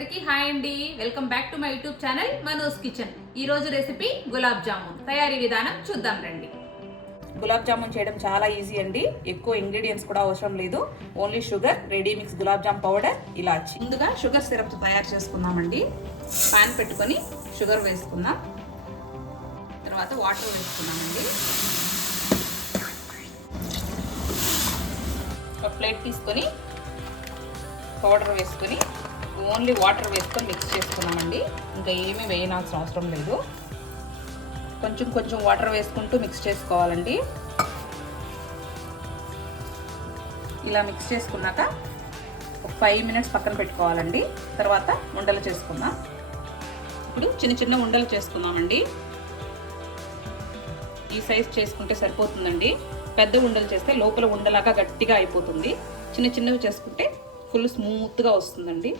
అందరికీ హాయ్ అండి. Welcome back to my YouTube channel Mano's kitchen. ఈ రోజు రెసిపీ గులాబ్ జామున్. తయారీ విధానం చూద్దాం రండి. గులాబ్ జామున్ చేయడం చాలా ఈజీ అండి. ఎక్కువ ఇంగ్రీడియంట్స్ కూడా అవసరం లేదు. Only sugar, ready mix gulab jam powder, ఇలాచి. ముందుగా షుగర్ సిరప్ తయారు చేసుకుందామండి. పాన్ పెట్టుకొని షుగర్ వేసుకుందాం. తర్వాత వాటర్ వేసుకున్నామండి. ఒక ప్లేట్ తీసుకొని పౌడర్ వేసుకొని ఓన్లీ వాటర్ వేసుకొని మిక్స్ చేసుకున్నామండి. ఇంకా ఏమీ వేయనాల్సిన అవసరం లేదు. కొంచెం కొంచెం వాటర్ వేసుకుంటూ మిక్స్ చేసుకోవాలండి. ఇలా మిక్స్ చేసుకున్నాక ఒక 5 మినిట్స్ పక్కన పెట్టుకోవాలండి. తర్వాత ఉండలు చేసుకుందాం. ఇప్పుడు చిన్న చిన్న ఉండలు చేసుకుందామండి. ఈ సైజ్ చేసుకుంటే సరిపోతుందండి. పెద్ద ఉండలు చేస్తే లోపల ఉండలాగా గట్టిగా అయిపోతుంది. చిన్న చిన్నవి చేసుకుంటే ఫుల్ స్మూత్గా వస్తుందండి.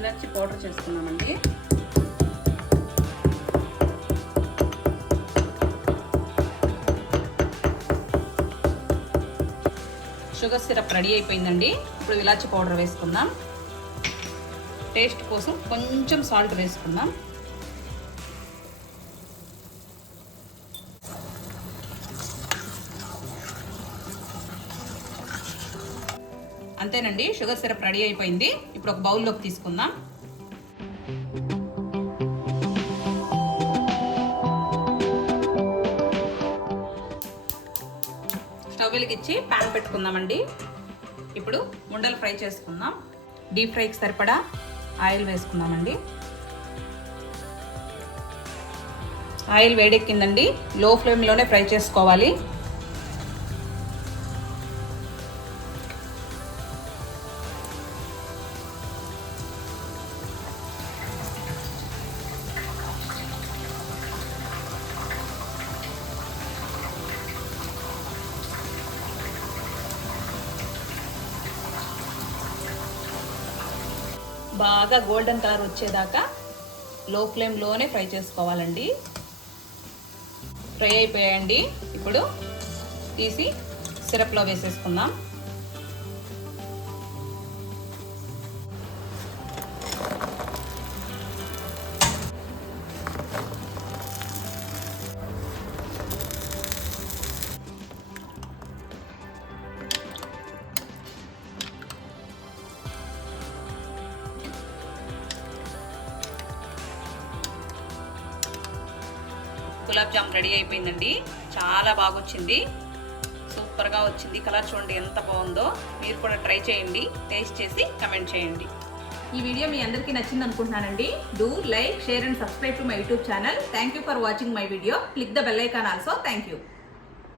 ఇలాచి పౌడర్ చేసుకున్నామండి. షుగర్ సిరప్ రెడీ అయిపోయిందండి. ఇప్పుడు ఇలాచి పౌడర్ వేసుకుందాం. టేస్ట్ కోసం కొంచెం సాల్ట్ వేసుకుందాం. అంతేనండి, షుగర్ సిరప్ రెడీ అయిపోయింది. ఇప్పుడు ఒక బౌల్లోకి తీసుకుందాం. స్టవ్ వెలిగించి ప్యాన్ పెట్టుకుందామండి. ఇప్పుడు ఉండలు ఫ్రై చేసుకుందాం. డీప్ ఫ్రైకి సరిపడా ఆయిల్ వేసుకుందామండి. ఆయిల్ వేడెక్కిందండి. లో ఫ్లేమ్లోనే ఫ్రై చేసుకోవాలి. బాగా గోల్డెన్ కలర్ వచ్చేదాకా లో ఫ్లేమ్లోనే ఫ్రై చేసుకోవాలండి. ఫ్రై అయిపోయాయండి. ఇప్పుడు తీసి సిరప్లో వేసేసుకుందాం. గులాబ్ జామ్ రెడీ అయిపోయిందండి. చాలా బాగా వచ్చింది. సూపర్గా వచ్చింది. కలర్ చూడండి ఎంత బాగుందో. మీరు కూడా ట్రై చేయండి. టేస్ట్ చేసి కమెంట్ చేయండి. ఈ వీడియో మీ అందరికీ నచ్చింది అనుకుంటున్నానండి. Do like, share and subscribe to my YouTube channel. Thank you for watching my video. Click the bell icon also. Thank you.